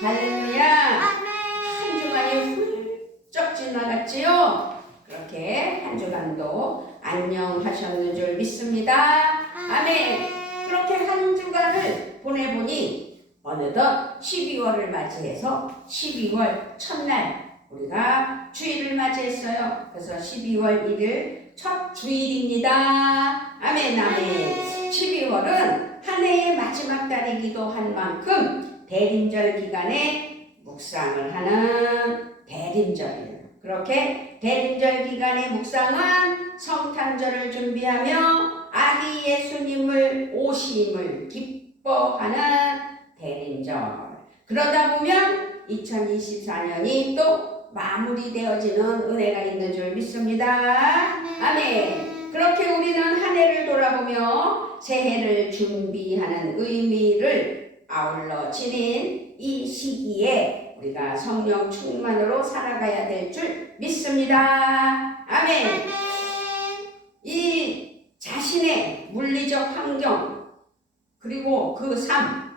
할렐루야. 한 주간이 훌쩍 지나갔지요. 그렇게 한 주간도 안녕하셨는 줄 믿습니다. 아멘. 그렇게 한 주간을 보내보니 어느덧 12월을 맞이해서 12월 첫날 우리가 주일을 맞이했어요. 그래서 12월 1일 첫 주일입니다. 아멘 아멘. 12월은 한 해의 마지막 달이기도 한 만큼 대림절 기간에 묵상을 하는 대림절이에요. 그렇게 대림절 기간의 묵상은 성탄절을 준비하며 아기 예수님을 오심을 기뻐하는 대림절. 그러다 보면 2024년이 또 마무리되어지는 은혜가 있는 줄 믿습니다. 아멘. 그렇게 우리는 한 해를 돌아보며 새해를 준비하는 의미를 아울러 지닌 이 시기에 우리가 성령 충만으로 살아가야 될 줄 믿습니다. 아멘. 이 자신의 물리적 환경, 그리고 그 삶,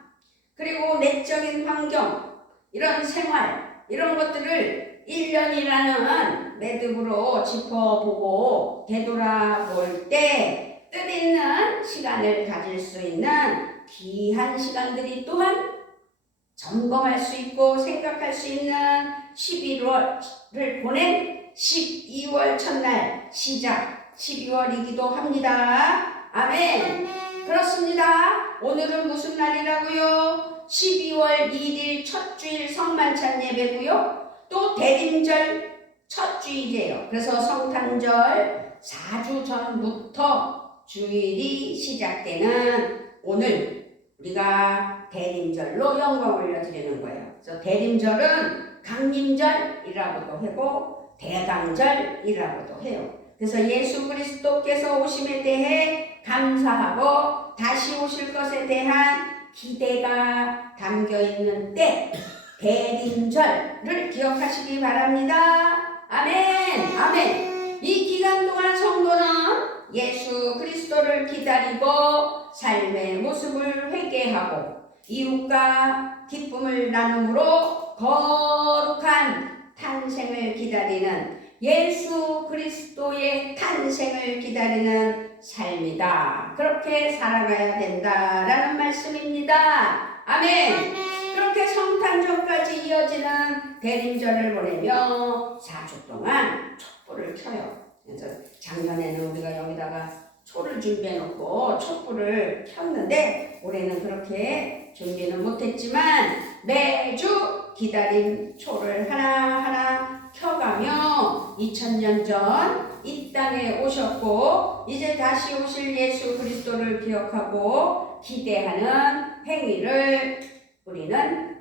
그리고 내적인 환경, 이런 생활, 이런 것들을 1년이라는 매듭으로 짚어보고 되돌아볼 때 뜻있는 시간을 가질 수 있는 귀한 시간들이 또한 점검할 수 있고 생각할 수 있는 11월을 보낸 12월 첫날 시작 12월이기도 합니다. 아멘. 그렇습니다. 오늘은 무슨 날이라고요? 12월 1일 첫 주일 성만찬 예배고요. 또 대림절 첫 주일이에요. 그래서 성탄절 4주 전부터 주일이 시작되는 오늘 우리가 대림절로 영광 올려드리는 거예요. 그래서 대림절은 강림절이라고도 하고 대강절이라고도 해요. 그래서 예수 그리스도께서 오심에 대해 감사하고 다시 오실 것에 대한 기대가 담겨있는 때 대림절을 기억하시기 바랍니다. 아멘 아멘. 이 기간 동안 성도는 예수 그리스도를 기다리고 삶의 모습을 회개하고 이웃과 기쁨을 나눔으로 거룩한 탄생을 기다리는 예수 그리스도의 탄생을 기다리는 삶이다. 그렇게 살아가야 된다라는 말씀입니다. 아멘. 그렇게 성탄절까지 이어지는 대림절을 보내며 4주 동안 촛불을 켜요. 그래서 작년에는 우리가 여기다가 초를 준비해놓고 촛불을 켰는데 올해는 그렇게 준비는 못했지만 매주 기다린 초를 하나하나 켜가며 2000년 전 이 땅에 오셨고 이제 다시 오실 예수 그리스도를 기억하고 기대하는 행위를 우리는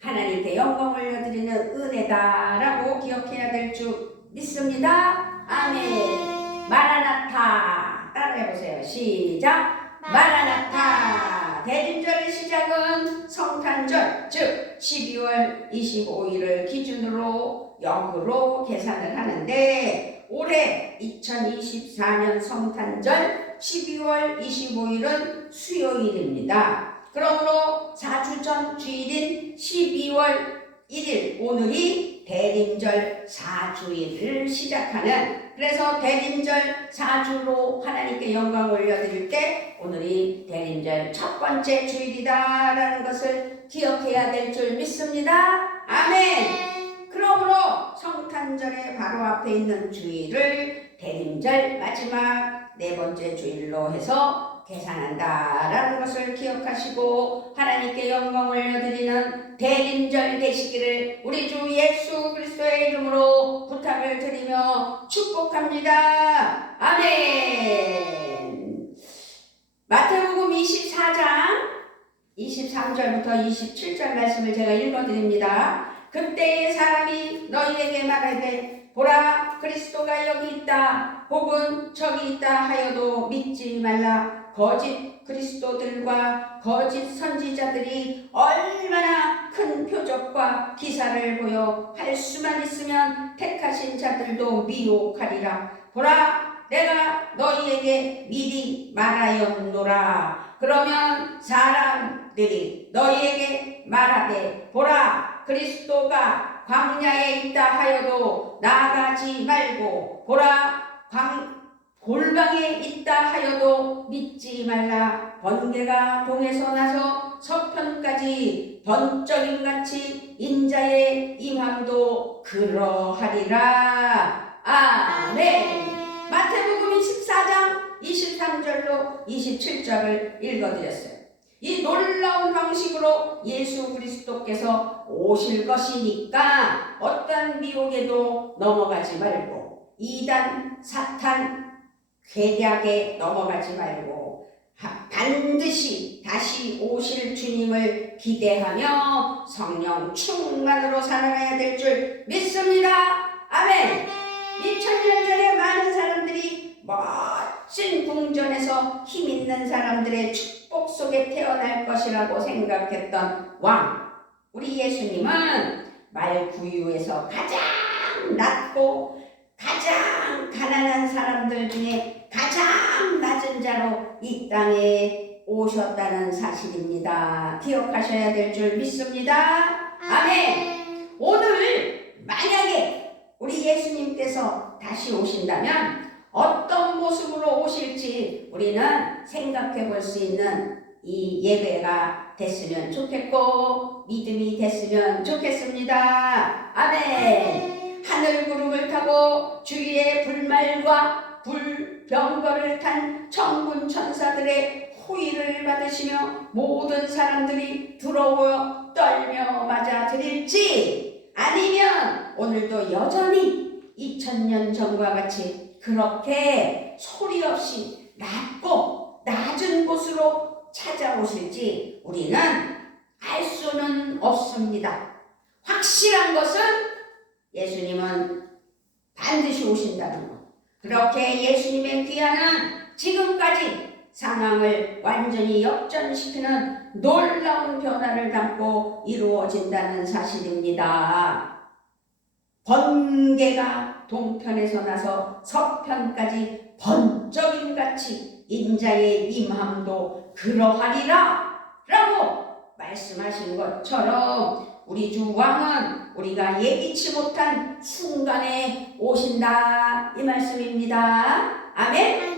하나님께 영광을 올려드리는 은혜다라고 기억해야 될 줄 믿습니다. 아멘. 마라나타 따라해보세요. 시작. 마라나타. 대림절의 시작은 성탄절 즉 12월 25일을 기준으로 역으로 계산을 하는데 올해 2024년 성탄절 12월 25일은 수요일입니다. 그러므로 4주 전 주일인 12월 1일 오늘이 대림절 4주일을 시작하는 그래서 대림절 4주로 하나님께 영광을 올려드릴 때 오늘이 대림절 첫 번째 주일이다라는 것을 기억해야 될 줄 믿습니다. 아멘. 그러므로 성탄절의 바로 앞에 있는 주일을 대림절 마지막 네 번째 주일로 해서 계산한다라는 것을 기억하시고 하나님께 영광을 올려드리는 대림절 되시기를 우리 주 예수 그리스도의 이름으로 부탁을 드리며 축복합니다. 아멘. 마태복음 24장 23절부터 27절 말씀을 제가 읽어드립니다. 그때의 사람이 너희에게 말하되 보라 그리스도가 여기 있다 혹은 저기 있다 하여도 믿지 말라. 거짓 그리스도들과 거짓 선지자들이 얼마나 큰 표적과 기사를 보여 할 수만 있으면 택하신 자들도 미혹하리라. 보라 내가 너희에게 미리 말하였노라. 그러면 사람 사람들이 너희에게 말하되 보라 그리스도가 광야에 있다 하여도 나가지 말고 보라 골방에 있다 하여도 믿지 말라. 번개가 동에서 나서 서편까지 번쩍임같이 인자의 임함도 그러하리라. 아멘. 마태복음 24장 23절로 27절을 읽어드렸어요. 이 놀라운 방식으로 예수 그리스도께서 오실 것이니까 어떠한 미혹에도 넘어가지 말고 이단 사탄 괴략에 넘어가지 말고 반드시 다시 오실 주님을 기대하며 성령 충만으로 살아가야 될 줄 믿습니다. 아멘. 2000년 전에 많은 사람들이 멋진 궁전에서 힘있는 사람들의 축복 속에 태어날 것이라고 생각했던 왕 우리 예수님은 말구유에서 가장 낮고 가장 가난한 사람들 중에 가장 낮은 자로 이 땅에 오셨다는 사실입니다. 기억하셔야 될 줄 믿습니다. 아멘. 오늘 만약에 우리 예수님께서 다시 오신다면 어떤 모습으로 오실지 우리는 생각해 볼 수 있는 이 예배가 됐으면 좋겠고 믿음이 됐으면 좋겠습니다. 아멘. 하늘 구름을 타고 주위에 불말과 불병거를 탄 천군 천사들의 호의를 받으시며 모든 사람들이 두려워 떨며 맞아들일지 아니면 오늘도 여전히 2000년 전과 같이 그렇게 소리 없이 낮고 낮은 곳으로 찾아오실지 우리는 알 수는 없습니다. 확실한 것은 예수님은 반드시 오신다는 것. 그렇게 예수님의 귀환은 지금까지 상황을 완전히 역전시키는 놀라운 변화를 담고 이루어진다는 사실입니다. 번개가 동편에서 나서 서편까지 번쩍임같이 인자의 임함도 그러하리라 라고 말씀하신 것처럼 우리 주 왕은 우리가 예기치 못한 순간에 오신다 이 말씀입니다. 아멘.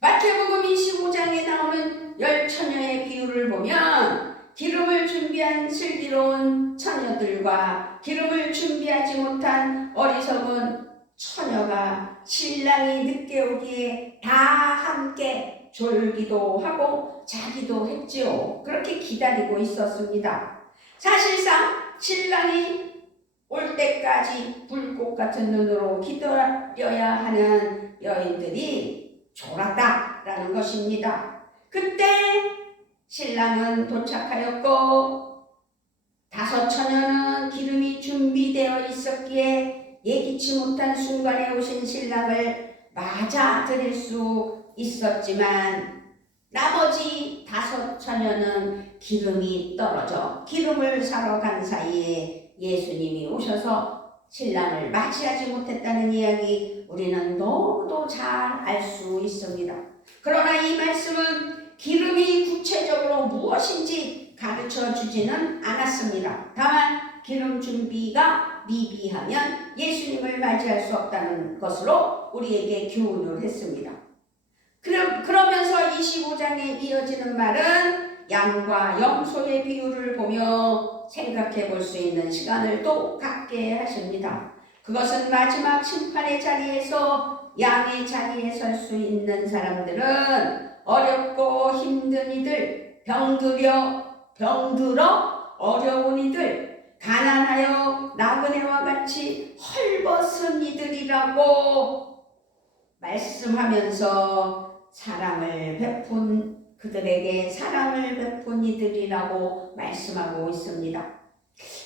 마태복음 25장에 나오는 10처녀의 비유를 보면 기름을 준비한 슬기로운 처녀들과 기름을 준비하지 못한 어리석은 처녀가 신랑이 늦게 오기에 다 함께 졸기도 하고 자기도 했지요. 그렇게 기다리고 있었습니다. 사실상 신랑이 올 때까지 불꽃 같은 눈으로 기다려야 하는 여인들이 졸았다라는 것입니다. 그때 신랑은 도착하였고 5 처녀는 기름이 준비되어 있었기에 예기치 못한 순간에 오신 신랑을 맞아들일 수 있었지만 나머지 5 처녀는 기름이 떨어져 기름을 사러 간 사이에 예수님이 오셔서 신랑을 맞이하지 못했다는 이야기 우리는 너무도 잘 알 수 있습니다. 그러나 이 말씀은 기름이 구체적으로 무엇인지 가르쳐 주지는 않았습니다. 다만 기름 준비가 미비하면 예수님을 맞이할 수 없다는 것으로 우리에게 교훈을 했습니다. 그러면서 25장에 이어지는 말은 양과 염소의 비유를 보며 생각해 볼 수 있는 시간을 또 갖게 하십니다. 그것은 마지막 심판의 자리에서 양의 자리에 설 수 있는 사람들은 어렵고 힘든 이들, 병들어 어려운 이들, 가난하여 나그네와 같이 헐벗은 이들이라고 말씀하면서 그들에게 사랑을 베푼 이들이라고 말씀하고 있습니다.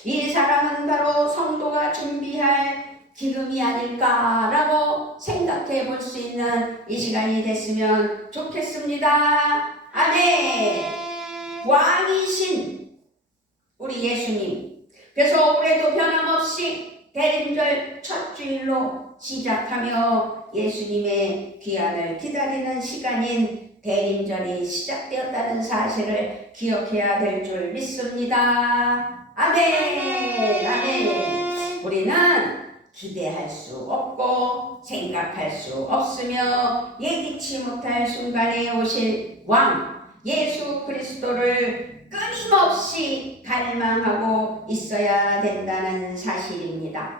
이 사람은 바로 성도가 준비할 기름이 아닐까라고 생각해 볼 수 있는 이 시간이 됐으면 좋겠습니다. 아멘. 왕이신 우리 예수님, 그래서 올해도 변함없이 대림절 첫 주일로 시작하며 예수님의 귀환을 기다리는 시간인 대림절이 시작되었다는 사실을 기억해야 될 줄 믿습니다. 아멘. 아멘. 우리는 기대할 수 없고 생각할 수 없으며 예기치 못할 순간에 오실 왕 예수 그리스도를 끊임없이 갈망하고 있어야 된다는 사실입니다.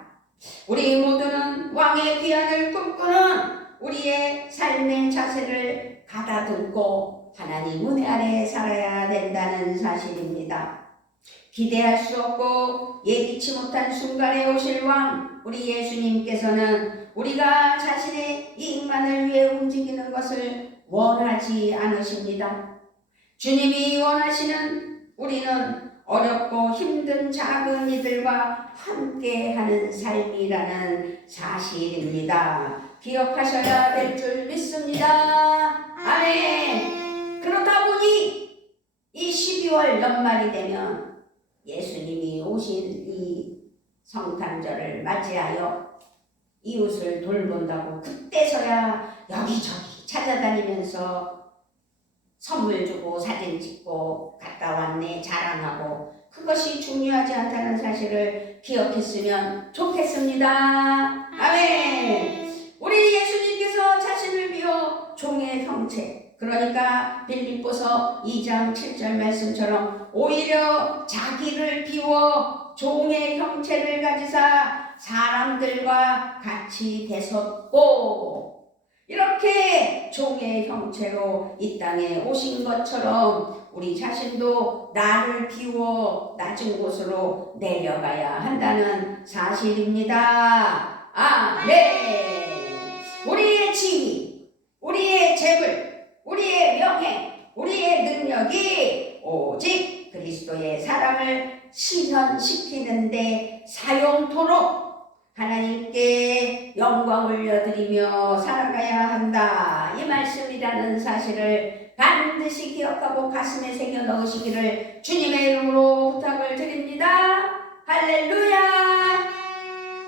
우리 모두는 왕의 귀환을 꿈꾸는 우리의 삶의 자세를 가다듬고 하나님 은혜 아래 살아야 된다는 사실입니다. 기대할 수 없고 예기치 못한 순간에 오실 왕 우리 예수님께서는 우리가 자신의 이익만을 위해 움직이는 것을 원하지 않으십니다. 주님이 원하시는 우리는 어렵고 힘든 작은 이들과 함께하는 삶이라는 사실입니다. 기억하셔야 될 줄 믿습니다. 아멘. 그렇다 보니 이 12월 연말이 되면 예수님이 오신 이 성탄절을 맞이하여 이웃을 돌본다고 그때서야 여기저기 찾아다니면서 선물 주고 사진 찍고 갔다 왔네 자랑하고 그것이 중요하지 않다는 사실을 기억했으면 좋겠습니다. 아멘. 우리 예수님께서 자신을 비워 종의 형체 그러니까 빌립보서 2장 7절 말씀처럼 오히려 자기를 비워 종의 형체를 가지사 사람들과 같이 되셨고 이렇게 종의 형체로 이 땅에 오신 것처럼 우리 자신도 나를 비워 낮은 곳으로 내려가야 한다는 사실입니다. 아멘. 우리의 지위, 우리의 재물, 우리의 명예, 우리의 능력이 오직 그리스도의 사랑을 실현시키는데 사용토록 하나님께 영광 올려드리며 살아가야 한다. 이 말씀이라는 사실을 반드시 기억하고 가슴에 새겨 넣으시기를 주님의 이름으로 부탁을 드립니다. 할렐루야.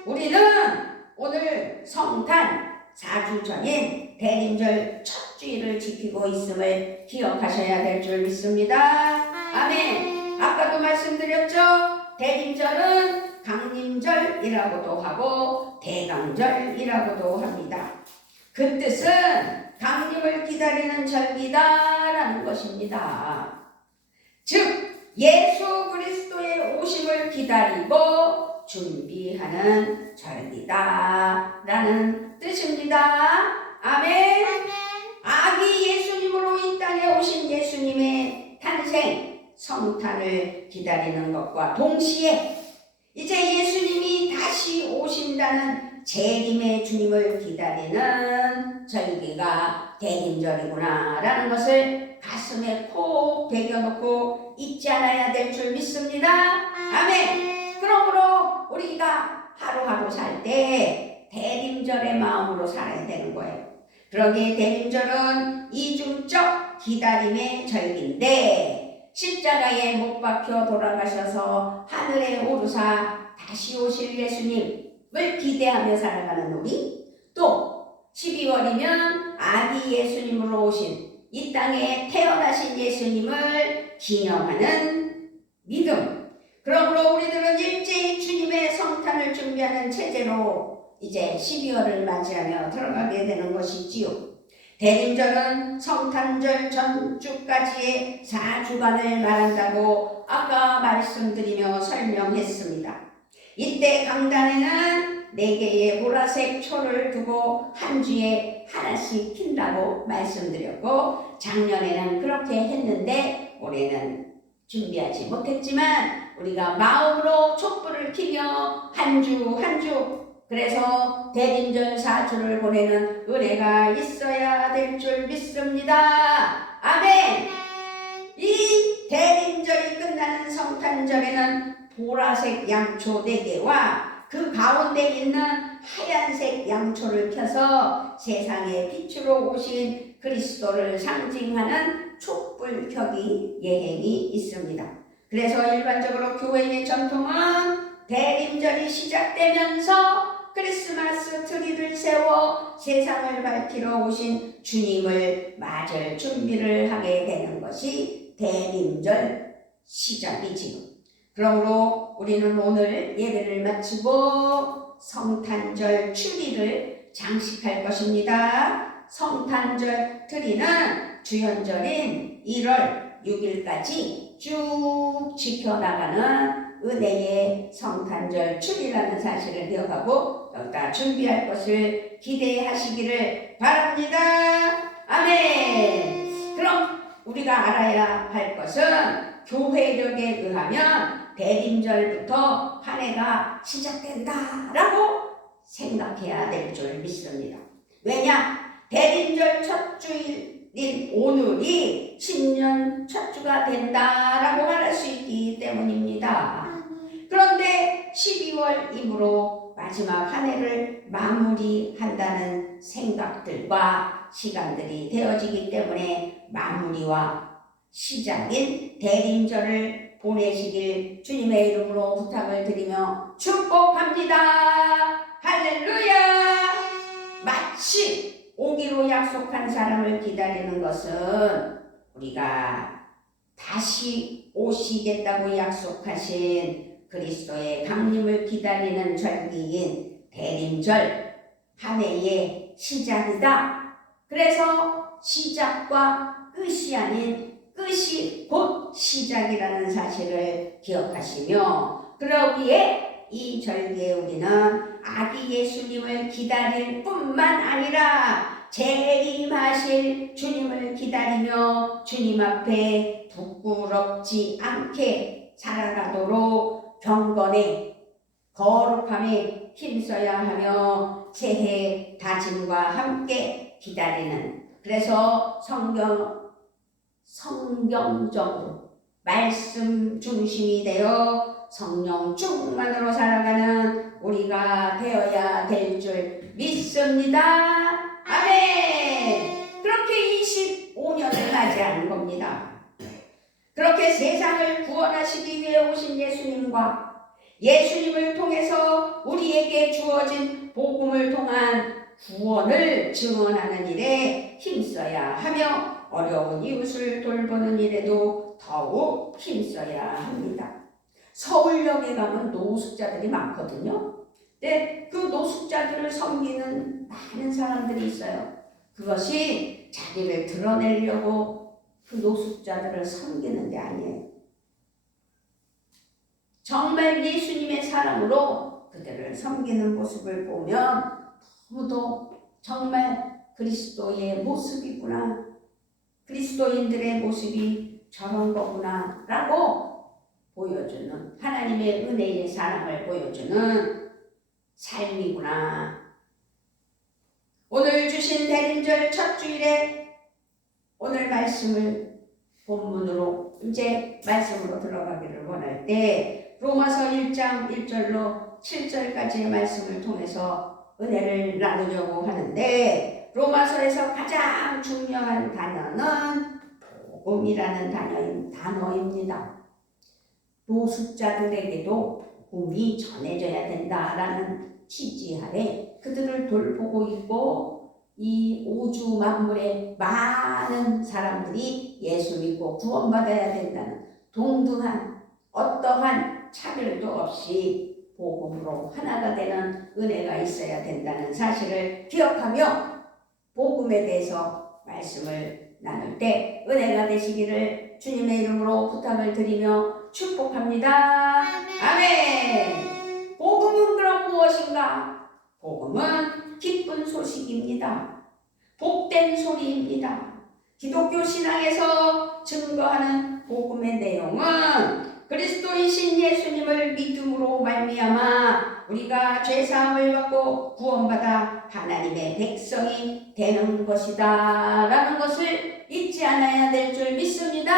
우리는 오늘 성탄 4주 전인 대림절 첫 주일을 지키고 있음을 기억하셔야 될 줄 믿습니다. 아멘. 아까도 말씀드렸죠. 대림절은 강림절이라고도 하고 대강절이라고도 합니다. 그 뜻은 강림을 기다리는 절기다라는 것입니다. 즉 예수 그리스도의 오심을 기다리고 준비하는 절기다라는 뜻입니다. 아멘. 아기 예수님으로 이 땅에 오신 예수님의 탄생 성탄을 기다리는 것과 동시에 이제 예수님이 다시 오신다는 재림의 주님을 기다리는 절기가 대림절이구나 라는 것을 가슴에 콕 새겨놓고 잊지 않아야 될 줄 믿습니다. 아멘. 그러므로 우리가 하루하루 살 때 대림절의 마음으로 살아야 되는 거예요. 그러기에 대림절은 이중적 기다림의 절기인데 십자가에 못 박혀 돌아가셔서 하늘에 오르사 다시 오실 예수님을 기대하며 살아가는 우리 또 12월이면 아기 예수님으로 오신 이 땅에 태어나신 예수님을 기념하는 믿음. 그러므로 우리들은 일제히 주님의 성탄을 준비하는 체제로 이제 12월을 맞이하며 들어가게 되는 것이지요. 대림절은 성탄절 전주까지의 4주간을 말한다고 아까 말씀드리며 설명했습니다. 이때 강단에는 4개의 보라색 초를 두고 한 주에 하나씩 핀다고 말씀드렸고 작년에는 그렇게 했는데 올해는 준비하지 못했지만 우리가 마음으로 촛불을 켜며 한 주 한 주 그래서 대림절 4주를 보내는 은혜가 있어야 될 줄 믿습니다. 아멘. 이 대림절이 끝나는 성탄절에는 보라색 양초 4개와 그 가운데 있는 하얀색 양초를 켜서 세상의 빛으로 오신 그리스도를 상징하는 촛불 켜기 예행이 있습니다. 그래서 일반적으로 교회의 전통은 대림절 대림절이 시작되면서 크리스마스 트리를 세워 세상을 밝히러 오신 주님을 맞을 준비를 하게 되는 것이 대림절 시작이지요. 그러므로 우리는 오늘 예배를 마치고 성탄절 추리를 장식할 것입니다. 성탄절 트리는 주연절인 1월 6일까지 쭉 지켜나가는 은혜의 성탄절 추리라는 사실을 기억하고 여기다 준비할 것을 기대하시기를 바랍니다. 아멘. 그럼 우리가 알아야 할 것은 교회력에 의하면 대림절부터 한 해가 시작된다라고 생각해야 될 줄 믿습니다. 왜냐? 대림절 첫 주일인 오늘이 신년 첫 주가 된다라고 말할 수 있기 때문입니다. 그런데 12월이므로 마지막 한 해를 마무리한다는 생각들과 시간들이 되어지기 때문에 마무리와 시작인 대림절을 보내시길 주님의 이름으로 부탁을 드리며 축복합니다. 할렐루야. 마치 오기로 약속한 사람을 기다리는 것은 우리가 다시 오시겠다고 약속하신 그리스도의 강림을 기다리는 절기인 대림절 한 해의 시작이다. 그래서 시작과 끝이 아닌 끝이 곧 시작이라는 사실을 기억하시며, 그러기에 이 절기에 우리는 아기 예수님을 기다릴 뿐만 아니라 재림하실 주님을 기다리며 주님 앞에 부끄럽지 않게 살아가도록 경건에 거룩함에 힘써야 하며 새해 다짐과 함께 기다리는, 그래서 성경적으로 말씀 중심이 되어 성령 충만으로 살아가는 우리가 되어야 될 줄 믿습니다. 아멘. 그렇게 25년을 맞이하는 겁니다. 그렇게 세상을 구원하시기 위해 오신 예수님과 예수님을 통해서 우리에게 주어진 복음을 통한 구원을 증언하는 일에 힘써야 하며 어려운 이웃을 돌보는 일에도 더욱 힘써야 합니다. 서울역에 가면 노숙자들이 많거든요. 근데 그 노숙자들을 섬기는 많은 사람들이 있어요. 그것이 자기를 드러내려고 그 노숙자들을 섬기는 게 아니에요. 정말 예수님의 사랑으로 그들을 섬기는 모습을 보면 너무도 정말 그리스도의 모습이구나, 그리스도인들의 모습이 저런 거구나 라고 보여주는, 하나님의 은혜의 사랑을 보여주는 삶이구나. 오늘 주신 대림절 첫 주일에 오늘 말씀을 본문으로 이제 말씀으로 들어가기를 원할 때 로마서 1장 1절로 7절까지의 말씀을 통해서 은혜를 나누려고 하는데, 로마서에서 가장 중요한 단어는 복음이라는 단어입니다. 노숙자들에게도 복음이 전해져야 된다라는 취지하에 그들을 돌보고 있고, 이 우주 만물의 많은 사람들이 예수 믿고 구원받아야 된다는 동등한 어떠한 차별도 없이 복음으로 하나가 되는 은혜가 있어야 된다는 사실을 기억하며 복음에 대해서 말씀을 나눌 때 은혜가 되시기를 주님의 이름으로 부탁을 드리며 축복합니다. 아멘. 복음은 그럼 무엇인가? 복음은 기쁜 소식입니다. 복된 소리입니다. 기독교 신앙에서 증거하는 복음의 내용은 그리스도이신 예수님을 믿음으로 말미암아 우리가 죄사함을 받고 구원받아 하나님의 백성이 되는 것이다 라는 것을 잊지 않아야 될 줄 믿습니다.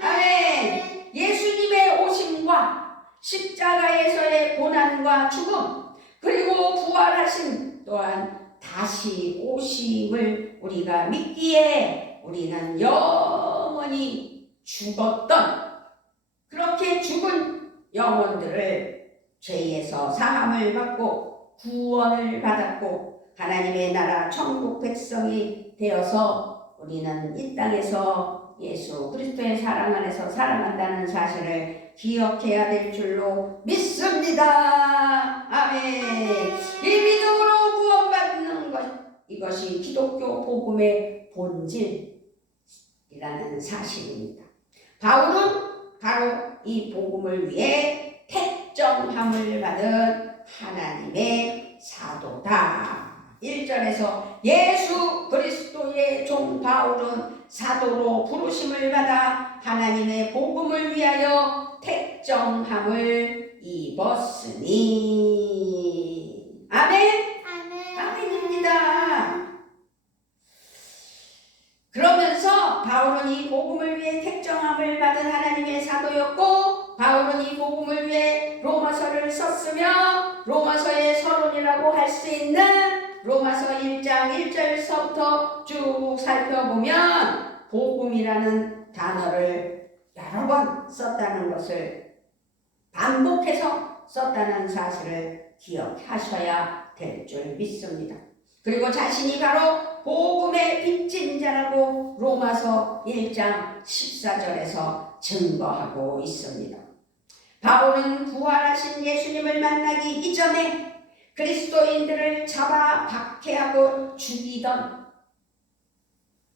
아멘. 예수님의 오심과 십자가에서의 고난과 죽음, 그리고 부활하심 또한 다시 오심을 우리가 믿기에 우리는 영원히 죽었던, 그렇게 죽은 영혼들을 죄에서 사함을 받고 구원을 받았고 하나님의 나라 천국 백성이 되어서 우리는 이 땅에서 예수 그리스도의 사랑 안에서 살아간다는 사실을 기억해야 될 줄로 믿습니다. 아멘. 이 믿음으로 구원받는 것, 이것이 기독교 복음의 본질이라는 사실입니다. 바울은 바로 이 복음을 위해 택정함을 받은 하나님의 사도다. 1절에서 예수 그리스도의 종 바울은 사도로 부르심을 받아 하나님의 복음을 위하여 택정함을 입었으니. 아멘. 아멘입니다. 그러면서 바울은 이 복음을 위해 택정함을 받은 하나님의 사도였고, 바울은 이 복음을 위해 로마서를 썼으며, 로마서의 서론이라고 할 수 있는 로마서 1장 1절서부터 쭉 살펴보면 복음이라는 단어를 여러 번 썼다는 것을, 반복해서 썼다는 사실을 기억하셔야 될 줄 믿습니다. 그리고 자신이 바로 복음의 빚진 자라고 로마서 1장 14절에서 증거하고 있습니다. 바울은 부활하신 예수님을 만나기 이전에 그리스도인들을 잡아 박해하고 죽이던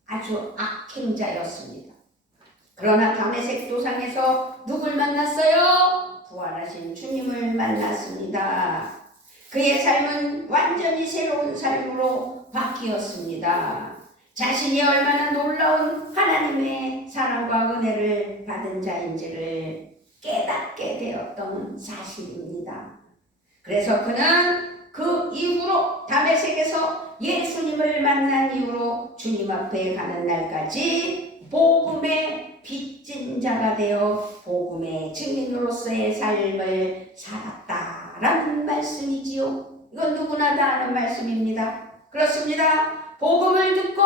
아주 악행자였습니다. 그러나 다메섹 도상에서 누굴 만났어요? 부활하신 주님을 만났습니다. 그의 삶은 완전히 새로운 삶으로 바뀌었습니다. 자신이 얼마나 놀라운 하나님의 사랑과 은혜를 받은 자인지를 깨닫게 되었던 사실입니다. 그래서 그는 그 이후로 다메섹에서 예수님을 만난 이후로 주님 앞에 가는 날까지 복음의 빚진 자가 되어 복음의 증인으로서의 삶을 살았다라는 말씀이지요. 이건 누구나 다 아는 말씀입니다. 그렇습니다. 복음을 듣고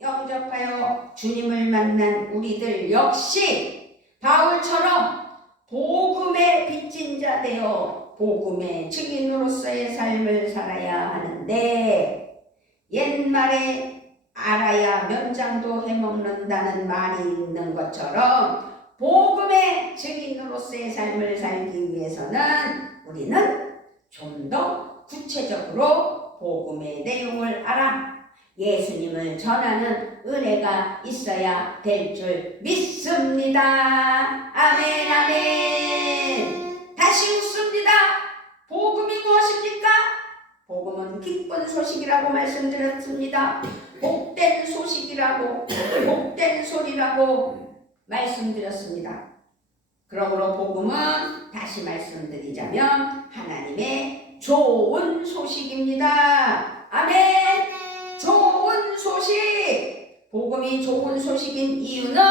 영접하여 주님을 만난 우리들 역시 바울처럼 복음의 빚진 자 되어 복음의 증인으로서의 삶을 살아야 하는데, 옛말에 알아야 면장도 해먹는다는 말이 있는 것처럼 복음의 증인으로서의 삶을 살기 위해서는 우리는 좀 더 구체적으로 복음의 내용을 알아 예수님을 전하는 은혜가 있어야 될 줄 믿습니다. 아멘. 아멘. 다시 묻습니다. 복음이 무엇입니까? 복음은 기쁜 소식이라고 말씀드렸습니다. 복된 소식이라고, 복된 소리라고 말씀드렸습니다. 그러므로 복음은 다시 말씀드리자면 하나님의 좋은 소식입니다. 아멘. 좋은 소식. 복음이 좋은 소식인 이유는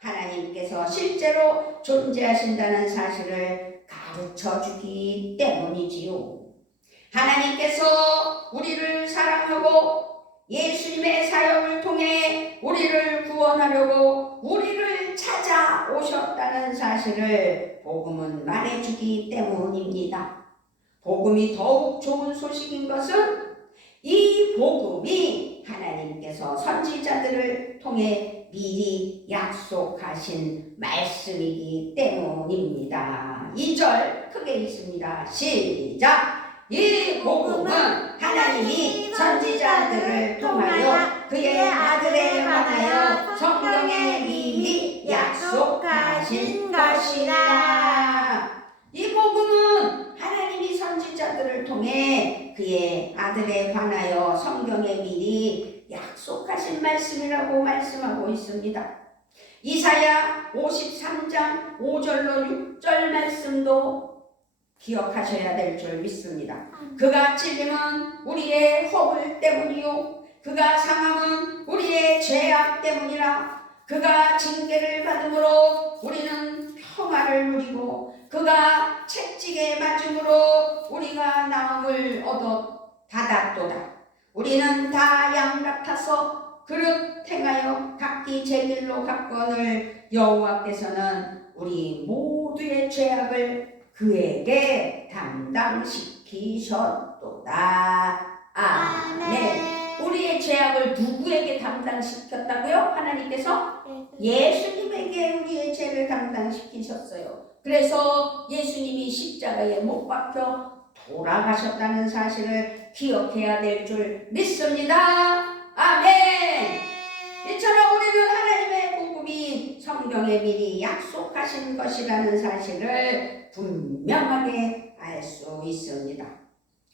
하나님께서 실제로 존재하신다는 사실을 가르쳐 주기 때문이지요. 하나님께서 우리를 사랑하고 예수님의 사역을 통해 우리를 구원하려고 우리를 찾아오셨다는 사실을 복음은 말해주기 때문입니다. 복음이 더욱 좋은 소식인 것은 이 복음이 하나님께서 선지자들을 통해 미리 약속하신 말씀이기 때문입니다. 2절 크게 읽습니다. 시작! 이 복음은 하나님이 선지자들을 통하여 그의 아들에 관하여 성경에 미리 약속하신 것이라. 이 복음은 하나님이 선지자들을 통해 그의 아들에 관하여 성경에 미리 약속하신 말씀이라고 말씀하고 있습니다. 이사야 53장 5절로 6절 말씀도 기억하셔야 될 줄 믿습니다. 그가 찔림은 우리의 허물 때문이요 그가 상함은 우리의 죄악 때문이라. 그가 징계를 받음으로 우리는 평화를 누리고 그가 채찍에 맞음으로 우리가 나음을 얻었다도다. 우리는 다 양 같아서 그릇 행하여 각기 제 길로 갔거늘 여호와께서는 우리 모두의 죄악을 그에게 담당시키셨도다. 아멘. 우리의 죄악을 누구에게 담당시켰다고요? 하나님께서 예수님에게 우리의 죄를 담당시키셨어요. 그래서 예수님이 십자가에 못 박혀 돌아가셨다는 사실을 기억해야 될 줄 믿습니다. 아멘. 이처럼 우리는 하나님의 복음이 성경에 미리 약속하신 것이라는 사실을 분명하게 알 수 있습니다.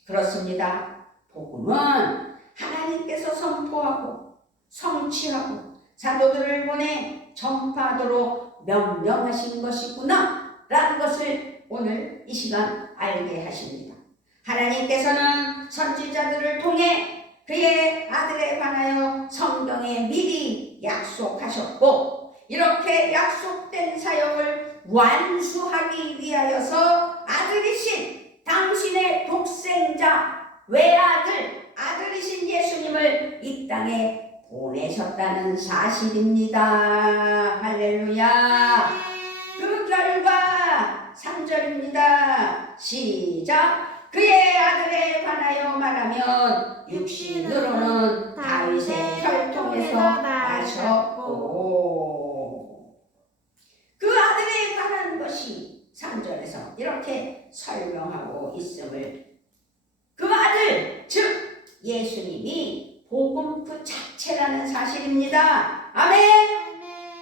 그렇습니다. 복음은 하나님께서 선포하고 성취하고 사도들을 보내 전파하도록 명령하신 것이구나 라는 것을 오늘 이 시간 알게 하십니다. 하나님께서는 선지자들을 통해 그의 아들에 관하여 성경에 미리 약속하셨고, 이렇게 약속된 사역을 완수하기 위하여서 아들이신 당신의 독생자 외아들 아들이신 예수님을 이 땅에 보내셨다는 사실입니다. 할렐루야. 그 결과 3절입니다. 시작. 그의 아들에 관하여 말하면 육신으로는 다윗의 혈통에서 나셨고, 그 아들에 관한 것이 3절에서 이렇게 설명하고 있음을, 그 아들 즉 예수님이 복음 그 자체라는 사실입니다. 아멘.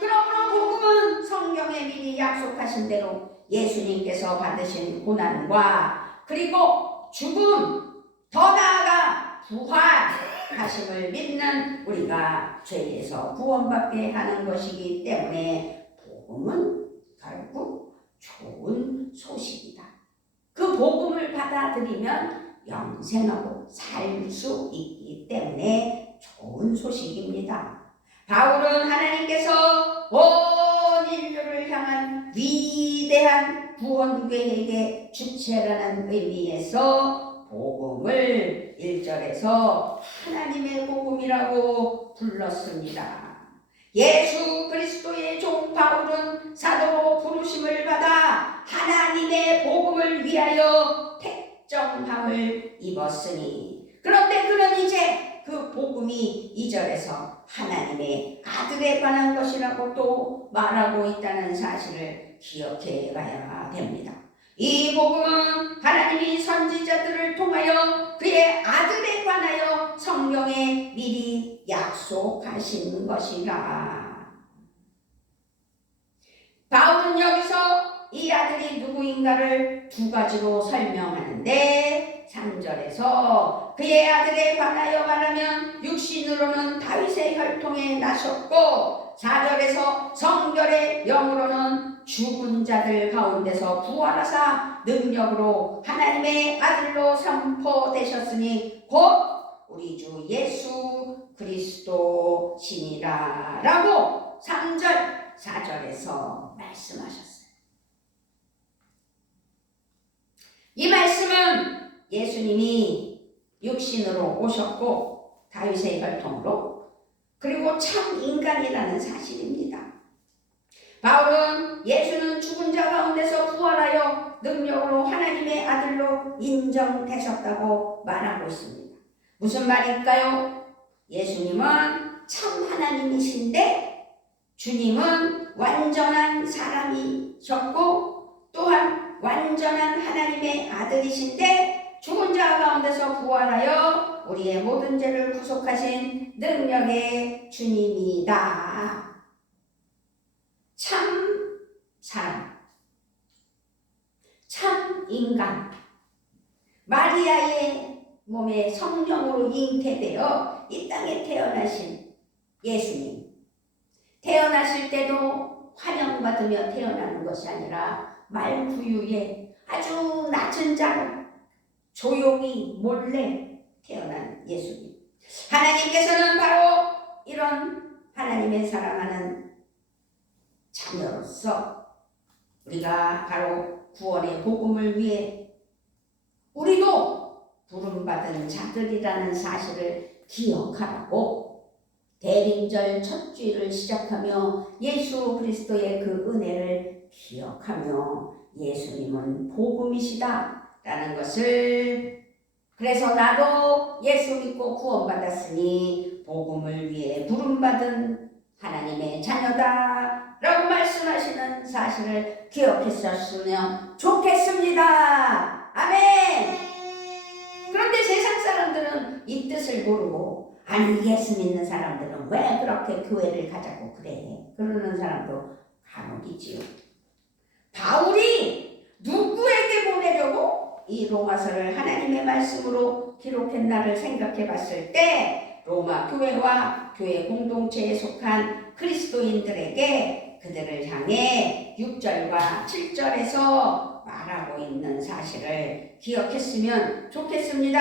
그러므로 복음은 성경에 미리 약속하신 대로 예수님께서 받으신 고난과 그리고 죽음, 더 나아가 부활하심을 믿는 우리가 죄에서 구원받게 하는 것이기 때문에 복음은 결국 좋은 소식이다. 그 복음을 받아들이면 영생하고 살 수 있기 때문에 좋은 소식입니다. 바울은 하나님께서 온 인류를 향한 위대한 구원 계획의 주체라는 의미에서 복음을 1절에서 하나님의 복음이라고 불렀습니다. 예수 그리스도의 종 바울은 사도로 부르심을 받아 하나님의 복음을 위하여 택정함을 입었으니, 그런데 그는 이제 그 복음이 2절에서 하나님의 아들에 관한 것이라고 또 말하고 있다는 사실을 기억해 가야 됩니다. 이 복음은 하나님이 선지자들을 통하여 그의 아들에 관하여 성경에 미리 약속하신 것이라. 바울은 여기서 이 아들이 누구인가를 두 가지로 설명하는데, 3절에서 그의 아들에 관하여 말하면 육신으로는 다윗의 혈통에 나셨고, 4절에서 성결의 영으로는 죽은 자들 가운데서 부활하사 능력으로 하나님의 아들로 선포되셨으니 곧 우리 주 예수 그리스도시니라 라고 3절 4절에서 말씀하셨어요. 이 말씀은 예수님이 육신으로 오셨고 다윗의 혈통으로, 그리고 참 인간이라는 사실입니다. 바울은 예수는 죽은 자 가운데서 부활하여 능력으로 하나님의 아들로 인정되셨다고 말하고 있습니다. 무슨 말일까요? 예수님은 참 하나님이신데 주님은 완전한 사람이셨고 또한 완전한 하나님의 아들이신데 죽은 자 가운데서 부활하여 우리의 모든 죄를 구속하신 능력의 주님이다. 참 사람, 참 인간, 마리아의 몸에 성령으로 잉태되어 이 땅에 태어나신 예수님, 태어나실 때도 환영받으며 태어나는 것이 아니라 말구유에 아주 낮은 자로 조용히 몰래 태어난 예수님. 하나님께서는 바로 이런 하나님의 사랑하는 자녀로서 우리가 바로 구원의 복음을 위해 우리도 부름받은 자들이라는 사실을 기억하라고 대림절 첫 주일을 시작하며 예수 그리스도의 그 은혜를 기억하며 예수님은 복음이시다 라는 것을, 그래서 나도 예수 믿고 구원받았으니 복음을 위해 부름받은 하나님의 자녀다 라고 말씀하시는 사실을 기억했었으면 좋겠습니다. 아멘. 그런데 세상 사람들은 이 뜻을 모르고, 아니 예수 믿는 사람들은 왜 그렇게 교회를 가자고 그래, 그러는 사람도 간혹 있지요. 바울이 누구에게 보내려고 이 로마서를 하나님의 말씀으로 기록했나를 생각해 봤을 때, 로마 교회와 교회 공동체에 속한 그리스도인들에게 그들을 향해 6절과 7절에서 말하고 있는 사실을 기억했으면 좋겠습니다.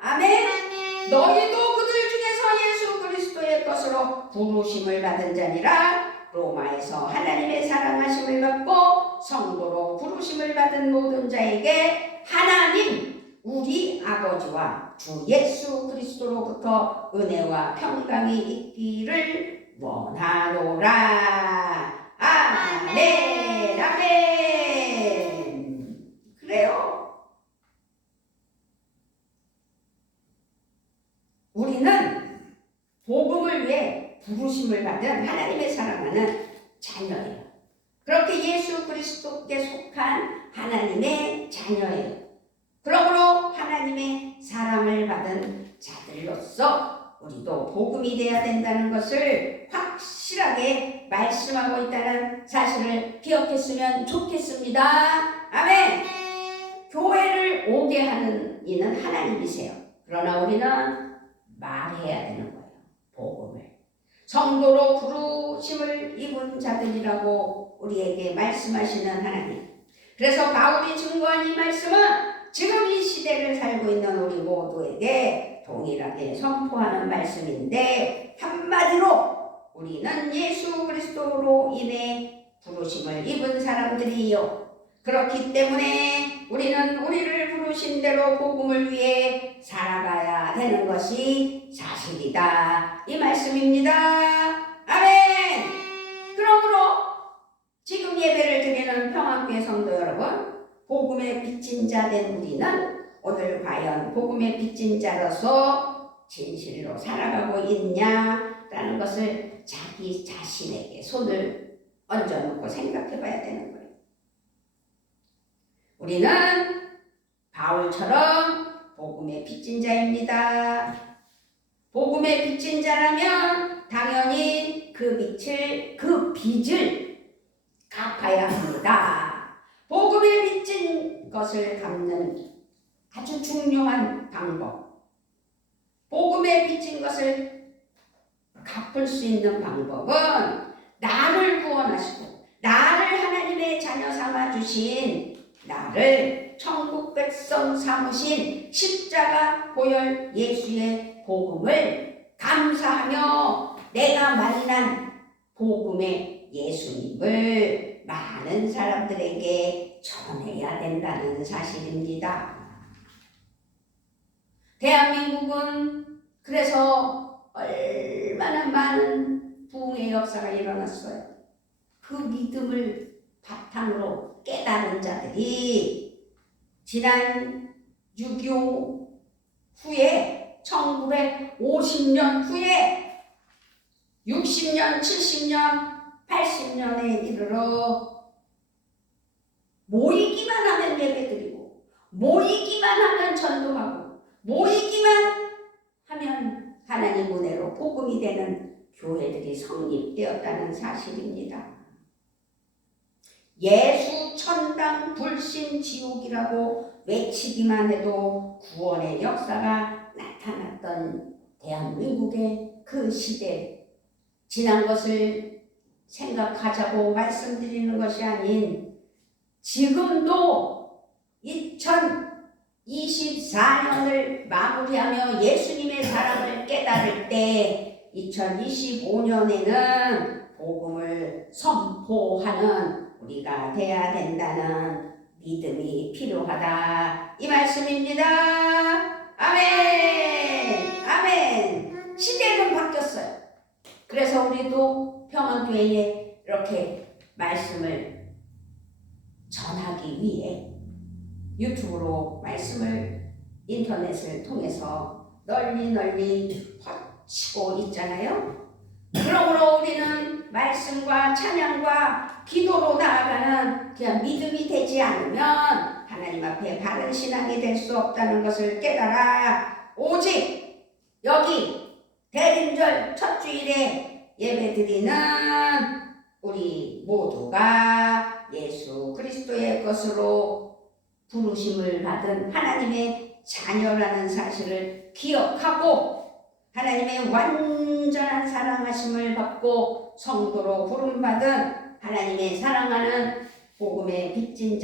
아멘. 너희도 그들 중에서 예수 그리스도의 것으로 부르심을 받은 자니라. 로마에서 하나님의 사랑하심을 받고 성도로 부르심을 받은 모든 자에게 하나님 우리 아버지와 주 예수 그리스도로부터 은혜와 평강이 있기를 원하노라. 아멘. 아멘. 그래요. 우리는 복음을 위해 부르심을 받은 하나님의 사랑하는 자녀예요. 그렇게 예수 그리스도께 속한 하나님의 자녀예요. 그러므로 하나님의 사랑을 받은 자들로서 우리도 복음이 되어야 된다는 것을 확실하게 말씀하고 있다는 사실을 기억했으면 좋겠습니다. 아멘. 교회를 오게 하는 이는 하나님이세요. 그러나 우리는 말해야 되는 거예요. 복음을. 성도로 부르심을 입은 자들이라고 우리에게 말씀하시는 하나님. 그래서 바울이 증거한 이 말씀은 지금 이 시대를 살고 있는 우리 모두에게 동일하게 선포하는 말씀인데, 한마디로 우리는 예수 그리스도로 인해 부르심을 입은 사람들이요. 그렇기 때문에 우리는 우리를 부르신 대로 복음을 위해 살아가야 되는 것이 사실이다, 이 말씀입니다. 아멘. 그러므로 지금 예배를 드리는 평안교회 성도 여러분, 복음의 빚진 자 된 우리는 오늘 과연 복음의 빚진 자로서 진실로 살아가고 있냐라는 것을 자기 자신에게 손을 얹어놓고 생각해 봐야 되는 거예요. 우리는 바울처럼 복음의 빚진 자입니다. 복음의 빚진 자라면 당연히 그 빚을 갚아야 합니다. 복음의 빚진 것을 갚는 아주 중요한 방법, 복음의 빚진 것을 갚을 수 있는 방법은 나를 구원하시고 나를 하나님의 자녀 삼아 주신, 나를 천국 백성 삼으신 십자가 보혈 예수의 복음을 감사하며 내가 만난 복음의 예수님을 많은 사람들에게 전해야 된다는 사실입니다. 대한민국은 그래서 얼마나 많은 부흥의 역사가 일어났어요. 그 믿음을 바탕으로 깨달은 자들이 지난 6.25 후에 1950년 후에 60년, 70년, 80년에 이르러 모이기만 하면 예배드리고 모이기만 하면 전도하고 모이기만 하면 하나님 은혜로 복음이 되는 교회들이 성립되었다는 사실입니다. 예수 천당 불신 지옥이라고 외치기만 해도 구원의 역사가 나타났던 대한민국의 그 시대, 지난 것을 생각하자고 말씀드리는 것이 아닌 지금도 2024년을 마무리하며 예수님의 사랑을 깨달을 때 2025년에는 복음을 선포하는 우리가 돼야 된다는 믿음이 필요하다, 이 말씀입니다. 아멘. 아멘. 시대는 바뀌었어요. 그래서 우리도 평안교회에 이렇게 말씀을 전하기 위해 유튜브로 말씀을 인터넷을 통해서 널리 퍼치고 있잖아요. 그러므로 우리는 말씀과 찬양과 기도로 나아가는 그냥 믿음이 되지 않으면 하나님 앞에 바른 신앙이 될 수 없다는 것을 깨달아 오직 여기 대림절 첫 주일에 예배드리는 우리 모두가 예수 그리스도의 것으로 부르심을 받은 하나님의 자녀라는 사실을 기억하고 하나님의 완전한 사랑하심을 받고 성도로 부름받은 하나님의 사랑하는 복음의 빚진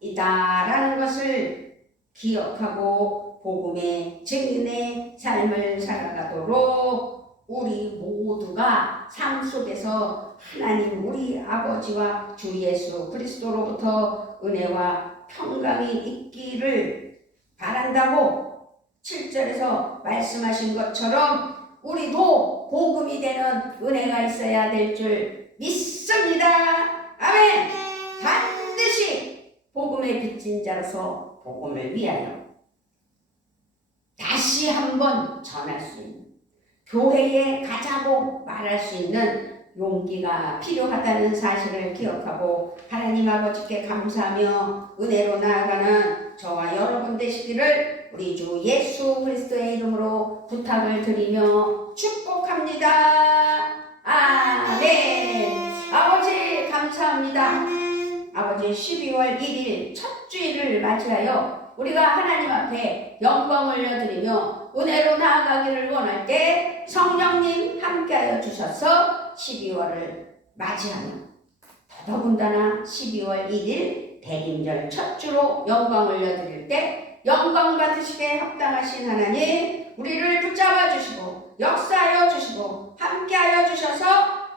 자이다라는 것을 기억하고 복음의 증인의 삶을 살아가도록 우리 모두가 삶 속에서 하나님 우리 아버지와 주 예수 그리스도로부터 은혜와 평강이 있기를 바란다고 7절에서 말씀하신 것처럼 우리도 복음이 되는 은혜가 있어야 될 줄 믿습니다. 아멘. 반드시 복음의 빚진 자로서 복음을 위하여 다시 한번 전할 수 있는 교회에 가자고 말할 수 있는 용기가 필요하다는 사실을 기억하고 하나님 아버지께 감사하며 은혜로 나아가는 저와 여러분 되시기를 우리 주 예수 그리스도의 이름으로 부탁을 드리며 축복합니다. 아멘. 아버지 감사합니다. 아버지 12월 1일 첫 주일을 맞이하여 우리가 하나님 앞에 영광을 올려드리며 은혜로 나아가기를 원할 때 성령님 함께하여 주셔서 12월을 맞이하며 더더군다나 12월 1일 대림절 첫 주로 영광을 올려드릴 때 영광 받으시게 합당하신 하나님 우리를 붙잡아 주시고 역사하여 주시고 함께하여 주셔서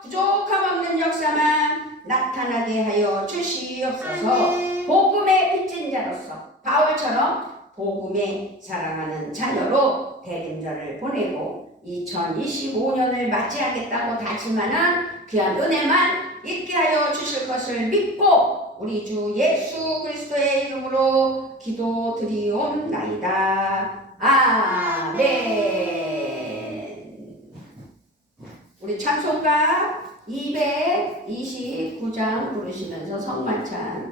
부족함 없는 역사만 나타나게 하여 주시옵소서. 복음의 빚진 자로서 바울처럼 복음의 사랑하는 자녀로 대림절을 보내고 2025년을 맞이하겠다고 다짐하는 귀한 은혜만 있게 하여 주실 것을 믿고 우리 주 예수 그리스도의 이름으로 기도드리옵나이다. 아멘. 우리 찬송가 229장 부르시면서 성만찬